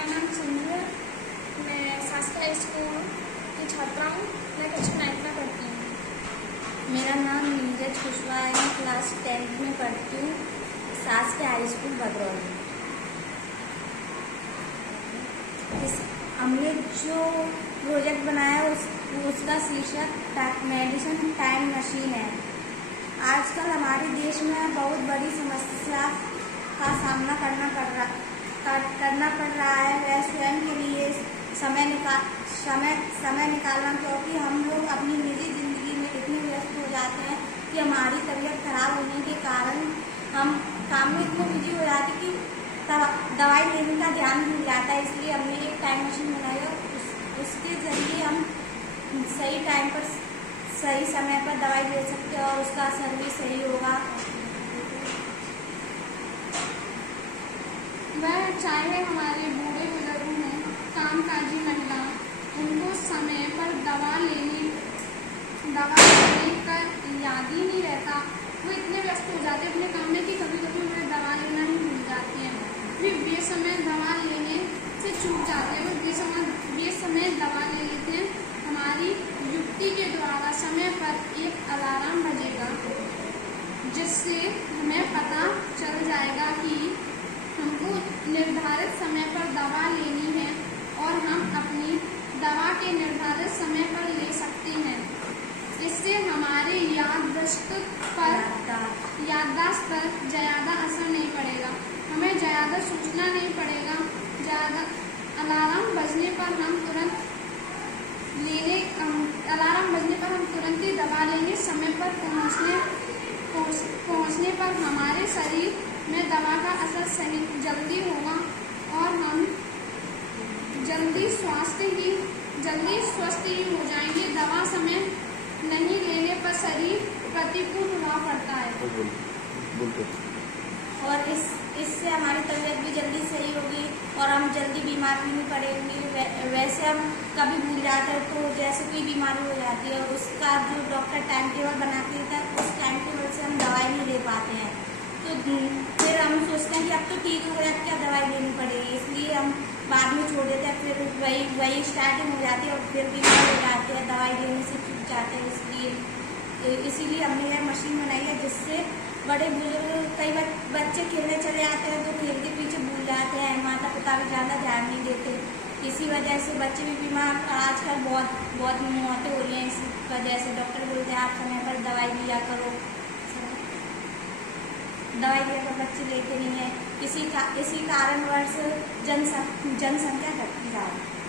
मेरा नाम सिंधु है। मैं शासकीय स्कूल की छात्रा हूँ। मैं कक्षा 9th में पढ़ती हूँ। मेरा नाम नीरज कुशवाहा है। मैं क्लास 10th में पढ़ती हूँ, शासकीय हाई स्कूल भदरौली। हमने जो प्रोजेक्ट बनाया उसका शीर्षक मेडिसिन टाइम मशीन है। आजकल हमारे देश में बहुत बड़ी समस्या का सामना करना पड़ रहा है। वह स्वयं के लिए समय निकालना, क्योंकि हम लोग अपनी निजी जिंदगी में इतने व्यस्त हो जाते हैं कि हमारी तबीयत खराब होने के कारण हम काम में इतने बिजी हो जाते हैं कि दवाई लेने का ध्यान भूल जाता है। इसलिए हमने एक टाइम मशीन बनाई है। उसके ज़रिए हम सही टाइम पर सही समय पर दवाई ले सकते हैं और उसका असर भी सही होगा। वह चाहे हमारे बूढ़े बुजुर्ग हों, कामकाजी महिला, उनको समय पर दवा लेने का याद ही नहीं रहता। वो इतने व्यस्त हो जाते हैं अपने काम में कि कभी कभी उन्हें दवा लेना ही भूल जाती हैं। फिर बेसमय दवा लेने से चूक जाते हैं। वो बेसमय दवा ले लेते हैं। हमारी युक्ति के द्वारा समय पर एक अलार्म बजेगा, जिससे हमें पता चल जाएगा कि हमको निर्धारित समय पर दवा लेनी है और हम अपनी दवा के निर्धारित समय पर ले सकते हैं। इससे हमारे याददाश्त पर ज़्यादा असर नहीं पड़ेगा। हमें ज़्यादा सोचना नहीं पड़ेगा। अलार्म बजने पर हम तुरंत ही दवा लेंगे। समय पर पहुँचने पर हमारे शरीर में दवा का असर जल्दी होगा और हम जल्दी स्वस्थ ही हो जाएंगे। दवा समय नहीं लेने पर शरीर प्रतिकूल प्रभाव पड़ता है और इससे हमारी तबीयत भी जल्दी सही होगी और हम जल्दी बीमार भी नहीं पड़ेंगे। वैसे हम कभी भूल जाते हैं तो जैसे कोई बीमारी हो जाती है, उसका जो डॉक्टर टाइम टेबल बना के देता है, उस टाइम टेबल से हम दवाई नहीं ले पाते हैं। तो फिर हम सोचते हैं कि अब तो ठीक हो गया, क्या दवाई लेनी पड़ेगी, इसलिए हम बाद में छोड़ देते हैं। फिर वही स्टार्टिंग हो जाती है और फिर बीमार हो जाते हैं, दवाई लेने से चूक जाते हैं। इसीलिए हमने यह मशीन बनाई है, जिससे बड़े बुजुर्ग कई बच्चे खेलने चले जाते हैं तो खेल के पीछे भूल जाते हैं। माता पिता भी ज़्यादा ध्यान नहीं देते। इसी वजह से बच्चे भी बीमार आजकल बहुत मौतें हो रही हैं। इसी वजह से डॉक्टर बोलते हैं आप समय पर दवाई लिया करो। दवाई लेकर बच्चे लेते नहीं हैं। इसी कारणवश जनसंख्या घटती जा रही है।